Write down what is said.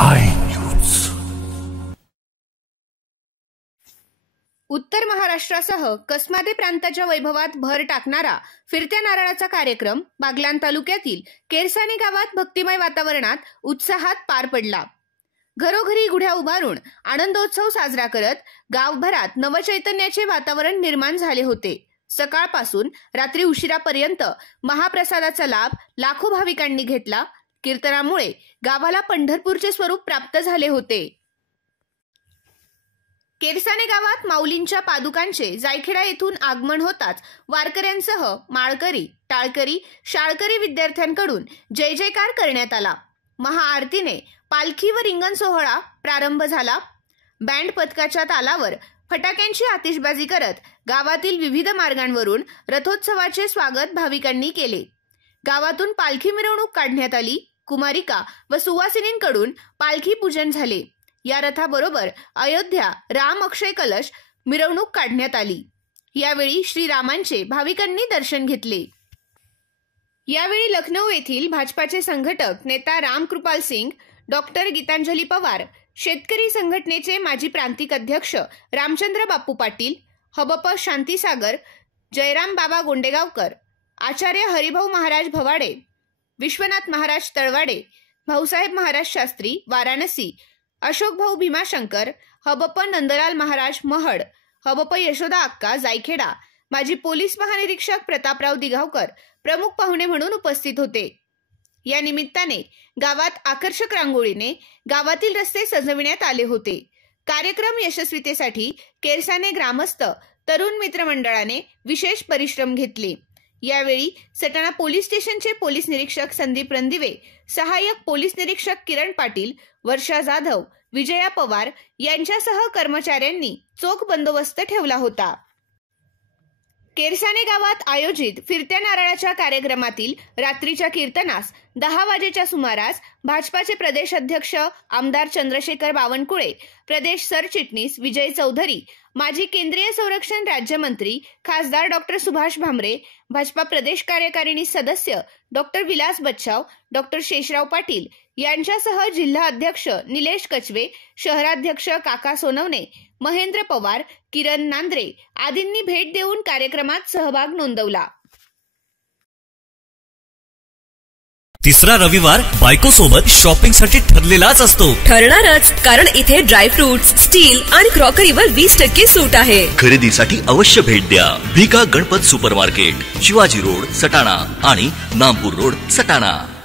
I news. उत्तर महाराष्ट्रासह कसमादे प्रांताच्या वैभवात भर टाकणारा फिरत्या नारळाचा कार्यक्रम बागलाण तालुक्यातील केरसाने गावात भक्तिमय वातावरणात उत्साहात पार पडला. घरोघरी गुढ्या उभारून आनंदोत्सव साजरा करत गावभरात नवचैतन्याचे वातावरण निर्माण झाले होते. सकाळपासून रात्री उशिरापर्यंत महाप्रसादाचा लाभ लाखो भाविकांनी घेतला. कीर्तनामुळे गावाला पंढरपूरचे स्वरूप प्राप्त झाले होते. केरसाने गावात माऊलींच्या पादुकांचे जायखेडा येथून आगमन होताच वारकऱ्यांसह माळकरी, टाळकरी, शाळकरी विद्यार्थ्यांकडून जय जयकार करण्यात आला. महाआरतीने पालखी व रिंगण सोहळा प्रारंभ झाला. बँड पथकाच्या तालावर फटाक्यांची आतिषबाजी करत गावातील विविध मार्गांवरून रथोत्सवाचे स्वागत भाविकांनी केले. गावातून पालखी मिरवणूक काढण्यात आली. कुमारिका व सुवासिनींकडून पालखी पूजन झाले. या रथाबरोबर अयोध्या राम अक्षय कलश मिरवणूक काढण्यात आली. यावेळी श्रीरामांचे भाविकांनी दर्शन घेतले. यावेळी लखनौ येथील भाजपाचे संघटक नेता राम कृपाल सिंग, डॉक्टर गीतांजली पवार, शेतकरी संघटनेचे माजी प्रांतिक अध्यक्ष रामचंद्र बापू पाटील, हबप शांतीसागर, जयराम बाबा गोंडेगावकर, आचार्य हरिभाऊ महाराज भवाडे, विश्वनाथ महाराज तळवाडे, भाऊसाहेब महाराज शास्त्री वाराणसी, अशोक भाऊ भीमाशंकर, हबप नंदलाल महाराज महड, हबप यशोदा अक्का जायखेडा, माजी पोलीस महानिरीक्षक प्रतापराव दिघावकर प्रमुख पाहुणे म्हणून उपस्थित होते. या निमित्ताने गावात आकर्षक रांगोळीने गावातील रस्ते सजविण्यात आले होते. कार्यक्रम यशस्वीतेसाठी केरसाने ग्रामस्थ तरुण मित्र मंडळाने विशेष परिश्रम घेतले. यावेळी सटाणा पोलीस स्टेशनचे पोलीस निरीक्षक संदीप रणदिवे, सहाय्यक पोलीस निरीक्षक किरण पाटील, वर्षा जाधव, विजया पवार यांच्यासह कर्मचाऱ्यांनी चोख बंदोबस्त ठेवला होता. केरसाने गावात आयोजित फिरत्या नारळाच्या कार्यक्रमातील रात्रीच्या कीर्तनास 10 वाजेच्या सुमारास भाजपाचे प्रदेश अध्यक्ष आमदार चंद्रशेखर बावनकुळे, प्रदेश सरचिटणीस विजय चौधरी, माजी केंद्रीय संरक्षण राज्यमंत्री खासदार डॉक्टर सुभाष भामरे, भाजपा प्रदेश कार्यकारिणी सदस्य डॉक्टर विलास बच्छाव, डॉक्टर शेषराव पाटील यांच्यासह जिल्हा अध्यक्ष निलेश कचवे, शहराध्यक्ष काका सोनवणे, महेंद्र पवार, किरण नांद्रे आदींनी भेट देऊन कार्यक्रमात सहभाग नोंदवला. तिसरा रविवार बायको सोबत शॉपिंग साठी ठरलेलाच असतो. ठरणारच, कारण इथे ड्रायफ्रुट्स, स्टील आणि क्रॉकरीवर 20% सूट आहे. खरेदीसाठी अवश्य भेट द्या. भिका गणपत सुपरमार्केट, शिवाजी रोड सटाणा आणि नामपूर रोड सटाणा.